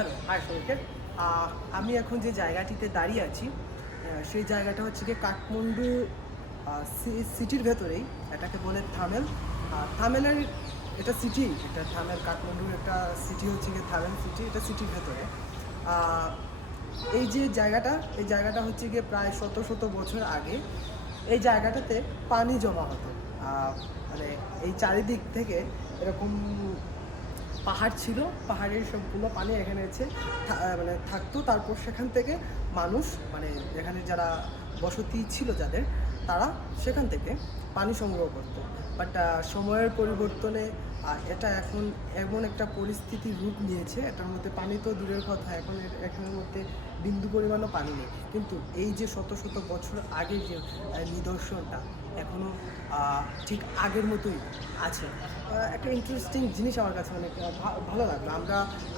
Hello, high সবাইকে। আমি এখন যে জায়গাটিতে দাঁড়িয়ে আছি, সেই জায়গাটা হচ্ছে গিয়ে কাঠমান্ডু সিটির ভেতরেই। এটাকে বলে থামেল। থামেলের এটা সিটি, এটা থামেল কাঠমান্ডুর একটা সিটি হচ্ছে গিয়ে থামেল সিটি, এটা সিটির ভেতরে। আহ, এই জায়গাটা হচ্ছে গিয়ে প্রায় শত শত বছর আগে এই জায়গাটাতে পানি জমা হতো। মানে এই চারিদিক থেকে এরকম পাহাড় ছিল, পাহাড়ের সবগুলো পানি এখানে এসে মানে থাকতো। তারপর সেখান থেকে মানুষ, মানে এখানে যারা বসতি ছিল যাদের, তারা সেখান থেকে পানি সংগ্রহ করতো। বাট সময়ের পরিবর্তনে এটা এখন এমন একটা পরিস্থিতির রূপ নিয়েছে, এটার মধ্যে পানি তো দূরের কথা, এখন এখানের মধ্যে বিন্দু পরিমাণও পানি নেই। কিন্তু এই যে শত শত বছর আগে যে নিদর্শনটা এখনও ঠিক আগের মতোই আছে। একটা ইন্টারেস্টিং জিনিস আমার কাছে অনেক ভালো লাগলো।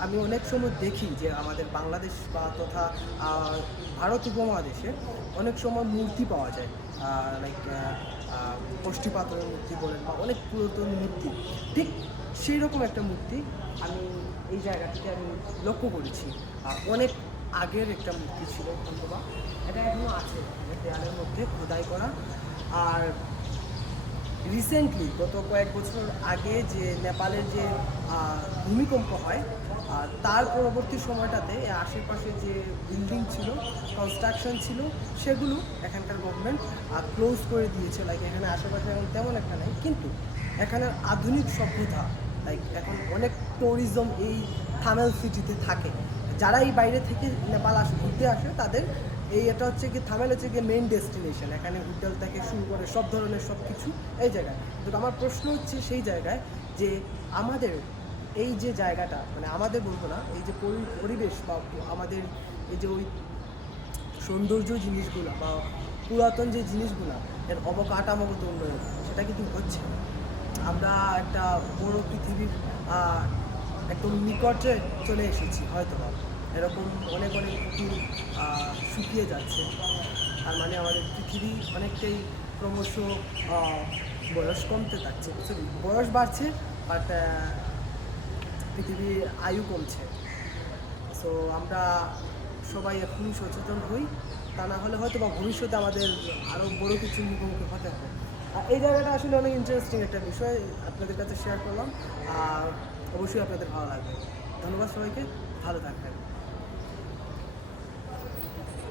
আমি অনেক সময় দেখি যে আমাদের বাংলাদেশ বা তথা ভারত উপমহাদেশে অনেক সময় মূর্তি পাওয়া যায়, লাইক কষ্টি পাথরের মূর্তি বলেন বা অনেক পুরাতন মূর্তি। ঠিক সেই রকম একটা মূর্তি আমি এই জায়গাটিতে আমি লক্ষ্য করেছি। অনেক আগের একটা মূর্তি ছিল হয়তোবা, এটা এখনও আছে দেয়ালের মধ্যে খোদাই করা। আর রিসেন্টলি গত কয়েক বছর আগে যে নেপালের যে ভূমিকম্প হয়, তার পরবর্তী সময়টাতে আশেপাশে যে বিল্ডিং ছিল, কনস্ট্রাকশন ছিল, সেগুলো এখানকার গভর্নমেন্ট ক্লোজ করে দিয়েছে। লাইক এখানে আশেপাশে এখন তেমন একটা নেই, কিন্তু এখানের আধুনিক সভ্যতা, লাইক এখন অনেক ট্যুরিজম এই থামেল সিটিতে থাকে। যারা এই বাইরে থেকে নেপাল ঘুরতে আসে তাদের এটা হচ্ছে কি থামেল হচ্ছে গিয়ে মেইন ডেস্টিনেশন। এখানে হোটেল থেকে শুরু করে সব ধরনের সব কিছু এই জায়গায়। কিন্তু আমার প্রশ্ন হচ্ছে সেই জায়গায় যে আমাদের এই যে জায়গাটা, মানে আমাদের বলবো না, এই যে পরিবেশ বা আমাদের এই যে ওই সৌন্দর্য জিনিসগুলো বা পুরাতন যে জিনিসগুলো, এর অবকাঠামোগত উন্নয়ন সেটা কিন্তু হচ্ছে না। আমরা একটা বড় পৃথিবীর একদম নিকটে চলে এসেছি হয়তো বা। এরকম অনেক অনেক কিছু শুকিয়ে যাচ্ছে। তার মানে আমাদের পৃথিবী অনেকটাই ক্রমশ বয়স কমতে থাকছে, সরি বয়স বাড়ছে, বাট পৃথিবীর আয়ু কমছে। সো আমরা সবাই এখনই সচেতন হই, তা না হলে হয়তো বা ভবিষ্যতে আমাদের আরও বড় কিছু মুখোমুখি হতে হবে। এই জায়গাটা আসলে অনেক ইন্টারেস্টিং একটা বিষয়, আপনাদের কাছে শেয়ার করলাম। আর অবশ্যই আপনাদের ভালো লাগবে। ধন্যবাদ সবাইকে, ভালো থাকবেন।